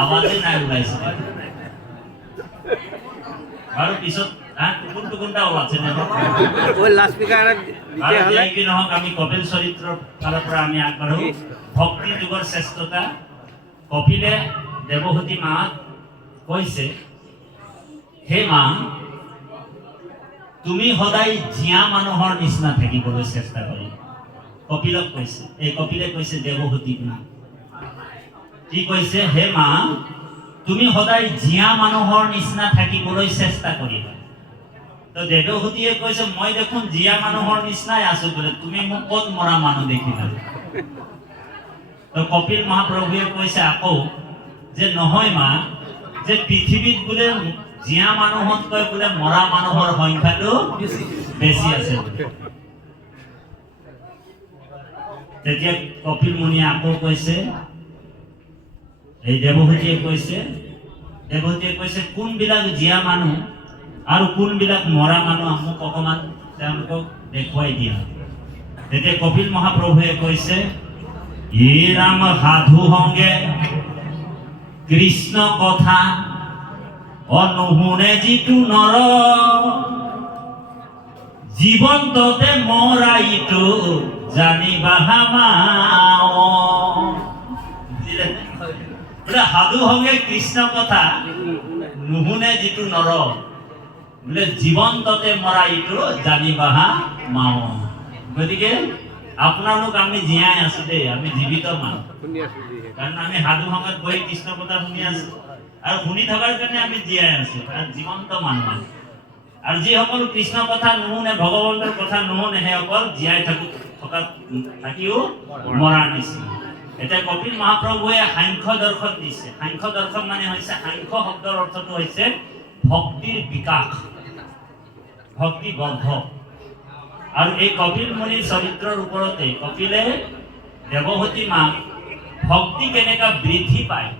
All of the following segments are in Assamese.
আৱাজে নাই ওলাইছে বাৰু পিছত কোনটা ওলাইছে কি নহওক আমি কপিল চৰিত্ৰৰ ফালৰ পৰা আমি আগবাঢ়ো ভক্তি যুগৰ শ্ৰেষ্ঠতা কপিলে দেৱহতী মাক কৈছে হে মা তুমি সদায় জীয়া মানুহৰ নিচিনা থাকিবলৈ চেষ্টা কৰিবা কপিলক কৈছে এই কপিলে কৈছে দেৱহতীক মা কি কৈছে হে মা তুমি সদায় জীয়া মানুহৰ নিচিনা থাকিবলৈ চেষ্টা কৰিবা তো দেৱহতীয়ে কৈছে মই দেখোন জীয়া মানুহৰ নিচিনাই আছো বোলে তুমি মোক ক'ত মৰা মানুহ দেখিলা তো কপিল মহাপ্ৰভুৱে কৈছে আকৌ যে নহয় মা যে পৃথিৱীত বোলে জীয়া মানুহতকৈ বোলে মৰা মানুহৰ সংখ্যাটো বেছি আছে তেতিয়া কপিল মুনিয়ে আকৌ কৈছে এই দেৱহতীয়ে কৈছে কোনবিলাক জীয়া মানুহ আৰু কোনবিলাক মৰা মানুহ মোক অকমান তেওঁলোকক দেখুৱাই দিয়া তেতিয়া কপিল মহাপ্ৰভুৱে কৈছে ই ৰাম সাধু সংগে কৃষ্ণ কথা অনুশুনে যিটো নৰ জীৱন্ততে মৰা ইটো জানিবা বোলে সাধু সংগে কৃষ্ণ কথা নুশুনে যিটো নৰ বোলে জীৱন্ততে মৰা ইটো জানিবা মাও গতিকে আপোনালোক আমি জীয়াই আছো দেই আমি জীৱিত মানুহ কাৰণ আমি সাধু সংগত বহি কৃষ্ণ কথা শুনি আছো আৰু শুনি থকাৰ কাৰণে আমি জীয়াই আছো আৰু জীৱন্ত মানুহ আৰু যিসকল কৃষ্ণ কথা নুশুনে ভগৱন্তৰ কথা নুশুনে সেইসকল জীয়াই থাকিও মৰাৰ নিচিনা এতিয়া কপিল মহাপ্ৰভুৱে সাংখ্য দৰ্শন দিছে সাংখ্য দৰ্শন মানে হৈছে সাংখ্য শব্দৰ অৰ্থটো হৈছে ভক্তিৰ বিকাশ ভক্তি বৰ্ধক আৰু এই কপিল মুনিৰ চৰিত্ৰৰ ওপৰতে কপিলে দেৱহতী মাক ভক্তি কেনেকা বৃদ্ধি পায়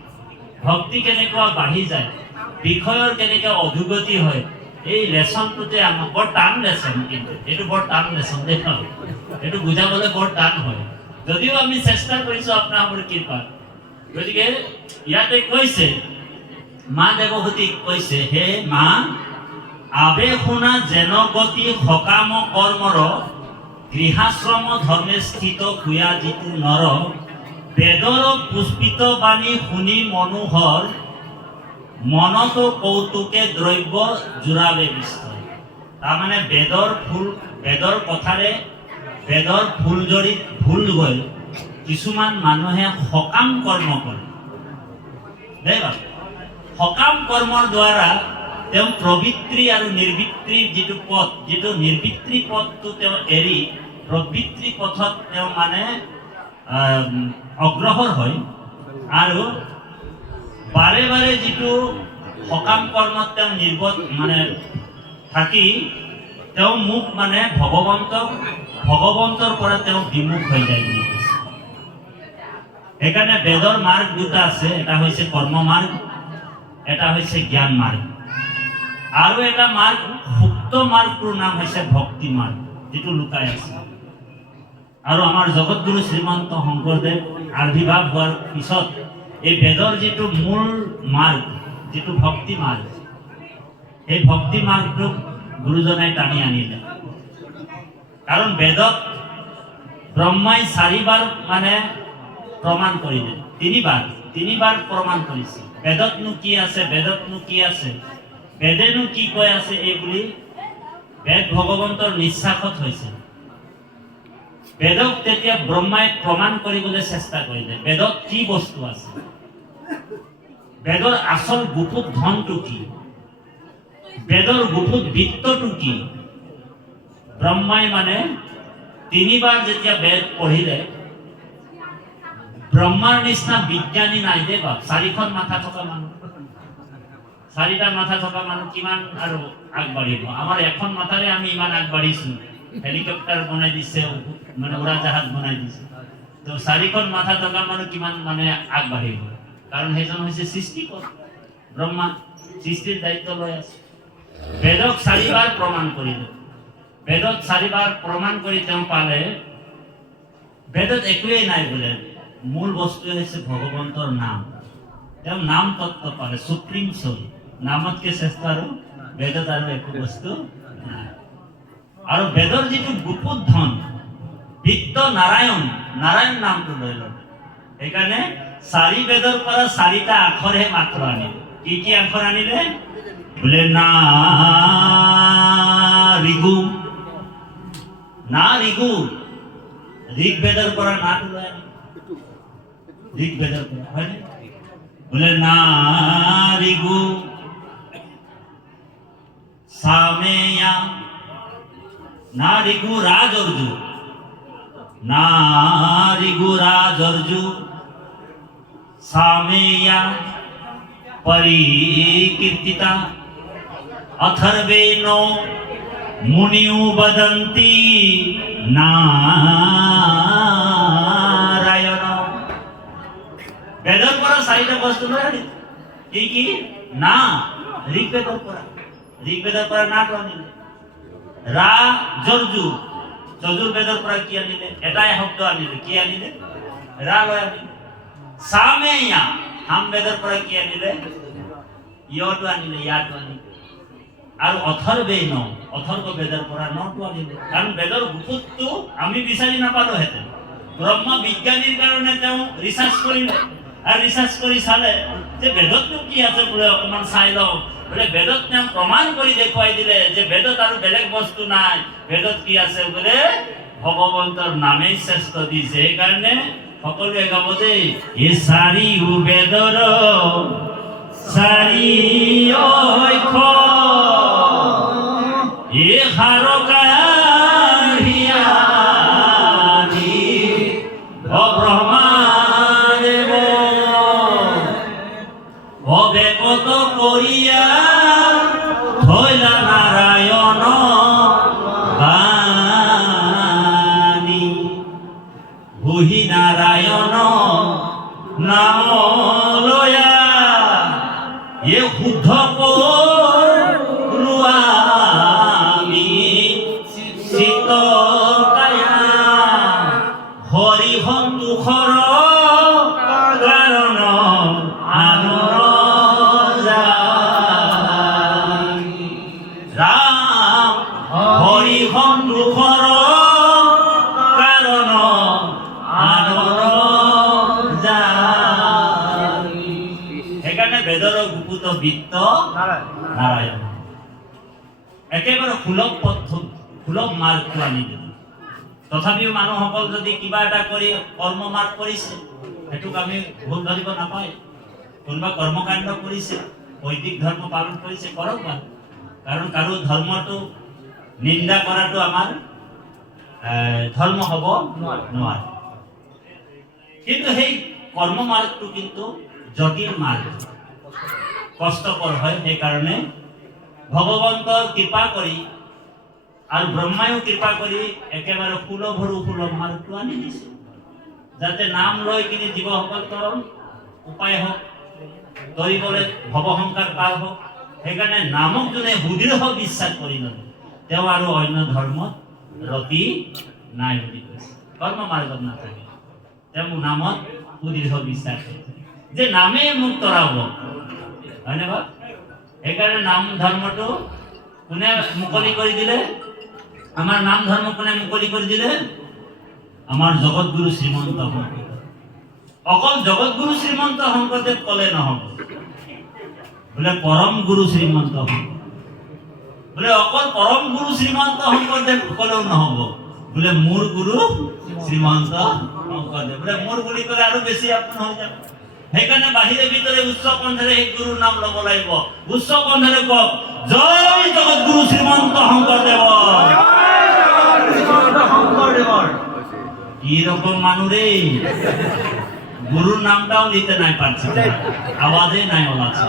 ভক্তি কেনেকুৱা বাঢ়ি যায় বিষয়ৰ কেনেকা অধোগতি হয় এই লেসনটোতে আমাৰ বৰ টান লেসন কিন্তু এইটো বৰ টান লেসন দেখোন এইটো বুজাবলৈ বৰ টান হয় যদিও আমি চেষ্টা কৰিছো আপোনালোকৰ কৃপাত গতিকে ইয়াতে কৈছে মা দেৱহতীক কৈছে হে মা আবে শুনা যেন গতি সকাম কৰ্মৰ গৃহাশ্ৰম ধৰ্মে স্থিত হোৱা যিটো নৰ বেদৰ পুষ্পিত বাণী শুনি মনোহৰ মনত কৌতুকে দ্ৰব্য জোৰাবে বিস্তাৰ তাৰমানে বেদৰ কথাৰে বেদৰ ফুলজৰিত ভুল গৈ কিছুমান মানুহে সকাম কৰ্ম কৰে সকাম কৰ্মৰ দ্বাৰা তেওঁ প্ৰবৃত্তি আৰু নিৰ্বৃত্তি যিটো পথ যিটো নিৰ্বৃত্তি পথটো তেওঁ এৰি প্ৰবৃত্তি পথত তেওঁ মানে অগ্ৰসৰ হয় আৰু বাৰে বাৰে যিটো সকাম কৰ্মত তেওঁ মানে থাকি তেওঁ মুখ মানে ভগৱন্তৰ পৰা তেওঁ বিমুখ হৈ যায় বুলি কৈছে সেইকাৰণে বেদৰ মাৰ্গ দুটা আছে এটা হৈছে কৰ্ম মাৰ্গ এটা হৈছে জ্ঞান মাৰ্গ আৰু এটা মাৰ্গ সুপ্ত মাৰ্গটোৰ নাম হৈছে ভক্তি মাৰ্গ যিটো লুকাই আছে আৰু আমাৰ জগতগুৰু শ্ৰীমন্ত শংকৰদেৱ আবিৰ্ভাৱ হোৱাৰ পিছত এই বেদৰ যিটো মূল মাৰ্গ যিটো ভক্তি মাৰ্গ এই ভক্তি মাৰ্গটোক গুৰুজনাই টানি আনিলে কাৰণ বেদত ব্ৰহ্মাই 4 বাৰ মানে প্ৰমাণ কৰিলে তিনিবাৰ প্ৰমাণ কৰিছে বেদতনো কি আছে বেদেনো কি কৈ আছে এই বুলি বেদ ভগৱন্তৰ নিশ্বাসত হৈছে বেদক তেতিয়া ব্ৰহ্মাই প্ৰমাণ কৰিবলৈ চেষ্টা কৰিলে বেদত কি বস্তু আছে বেদৰ আচল গুপুত ধনটো কি বেদৰ গুপুত বিত্তটো কি ব্ৰহ্মাই মানে 3 বাৰ যেতিয়া বেদ পঢ়িলে ব্ৰহ্মাৰ নিচিনা বিজ্ঞানী নাই দে বাপ 4খন মাথা থকা মানুহ 4টা মাথা থকা মানুহ কিমান আৰু আগবাঢ়িব আমাৰ এখন মাথাৰে আমি ইমান আগবাঢ়িছো হেলিকপ্টাৰ বনাই দিছে মানে উৰাজাহাজ বনাই দিছে তো 4খন মাথা থকা মানুহ কিমান মানে আগবাঢ়িব কাৰণ সেইজন হৈছে সৃষ্টিকৰ ব্ৰহ্মা সৃষ্টিৰ দায়িত্ব লৈ আছে বেদক 4 বাৰ প্ৰমাণ কৰিলে বেদত 4 বাৰ প্ৰমাণ কৰি তেওঁ পালে বেদত একোৱেই নাই বোলে মূল বস্তু হৈছে ভগৱন্তৰ নাম তেওঁ নাম তত্ত্ব পাৰে সুপ্ৰিম সোল নামতকে শ্ৰেষ্ঠ আৰু বেদত আৰু একো বস্তু নাই আৰু বেদৰ যিটো গুপুত ধন বিত্ত নাৰায়ণ নাৰায়ণ নামটো লৈ ল'লে সেইকাৰণে 4 বেদৰ পৰা 4টা আখৰহে মাত্ৰ আনিলে কি আখৰ আনিলে বোলে না ঋগু ঋগবেদৰ পৰা নাটো লৈ আনিলে ঋগবেদৰ পৰা হয়নে বোলে না ঋগু সামেয়া না ঋগু ৰাজৰ্জু सामेया परिकीर्तिता अथर्वेनो मुनियो वदन्ति नारायण বেদৰ পৰা 4টা বস্তু লৈ আনিলে কি না ঋগবেদৰ পৰা নাটো আনিলে ৰা যজুৰ্বেদৰ পৰা কি আনিলে এটাই শব্দ আনিলে কি আনিলে ৰা লৈ আনিলে সামেয়া সামবেদৰ পৰা কি আনিলে ইয়টো আনিলে ইয়াটো আনিলে আৰু অথৰ্বেন অথৰ্ব বেদৰ পৰা নটো আনিলে কাৰণ বেদৰ গুপুতটো আমি বিচাৰি নাপালো হেতেন ব্ৰহ্ম বিজ্ঞানীৰ কাৰণে তেওঁ ৰিচাৰ্চ কৰিলে আৰু ৰিচাৰ্চ কৰি চালে যে বেদতনো কি আছে বোলে অকমান চাই লওঁ বোলে বেদত তেওঁ প্ৰমাণ কৰি দেখুৱাই দিলে যে বেদত আৰু বেলেগ বস্তু নাই বেদত কি আছে বোলে ভগৱন্তৰ নামেই শ্ৰেষ্ঠ দিছে সেইকাৰণে সকলোৱে গাব দেই এ 4 বেদৰ 4 অক্ষৰ এ হাৰকাহিয়ানি ব্ৰহ্মাদেৱ অবেকত কৰিয়া থৈলা নাৰায়ণ বাণী বুহি নাৰায়ণ নাম লয়া এ শুদ্ধ আমি চিতকায়া হৰি সন্তোষৰ কাৰণ আনৰ ৰাম হৰি সন্তোষৰ বেদৰ গুপুত বিত্ত নাৰায়ণ একেবাৰে সুলভ মাৰ্গটো আনি দিলে তথাপিও মানুহসকল যদি কিবা এটা কৰি কৰ্ম মাৰ্গ কৰিছে সেইটোক আমি ভুল ধৰিব নাপায় কোনোবা কৰ্মকাণ্ড কৰিছে বৈদিক ধৰ্ম পালন কৰিছে কৰক বাৰু কাৰণ কাৰো ধৰ্মটো নিন্দা কৰাটো আমাৰ ধৰ্ম হ'ব নোৱাৰে কিন্তু সেই কৰ্ম মাৰ্গটো কিন্তু জটিল মাৰ্গ কষ্টকৰ হয় সেইকাৰণে ভগৱন্তৰ কৃপা কৰি আৰু ব্ৰহ্মায়ো কৃপা কৰি একেবাৰে সুলভ মাৰ্গটো আনি দিছে যাতে নাম লৈ কিনে জীৱসকল তৰণ উপায় হওক তৰিবলৈ ভৱসংসাৰ পাৰ হওক সেইকাৰণে নামক যোনে সুদৃঢ় বিশ্বাস কৰি ল'লে তেওঁ আৰু অন্য ধৰ্মত ৰতি নাই বুলি কৈছে কৰ্ম মাৰ্গত নাথাকে তেওঁ নামত সুদৃঢ় বিশ্বাস কৰিছে যে নামে মোক তৰাব হয়নে বা সেইকাৰণে নাম ধৰ্মটো কোনে মুকলি কৰি দিলে আমাৰ নাম ধৰ্ম কোনে মুকলি কৰি দিলে আমাৰ জগতগুৰু শ্ৰীমন্ত শংকৰদেৱ অকল জগতগুৰু শ্ৰীমন্ত শংকৰদেৱ ক'লে নহ'ব বোলে পৰম গুৰু শ্ৰীমন্ত বোলে অকল পৰম গুৰু শ্ৰীমন্ত শংকৰদেৱ ক'লেও নহ'ব বোলে মোৰ গুৰু শ্ৰীমন্ত শংকৰদেৱ বোলে মোৰ বুলি ক'লে আৰু বেছি আপোন হৈ যাব সেইকাৰণে বাহিৰে ভিতৰে উচ্চ কণ্ঠেৰে সেই গুৰুৰ নাম ল'ব লাগিব উচ্চ কণ্ঠেৰে কওক জয় জগতগুৰু শ্ৰীমন্ত শংকৰদেৱ কি ৰকম মানুষ ৰে গুৰুৰ নামটাও নিতে নাই পাৰছে আওয়াজে নাই ওলাছে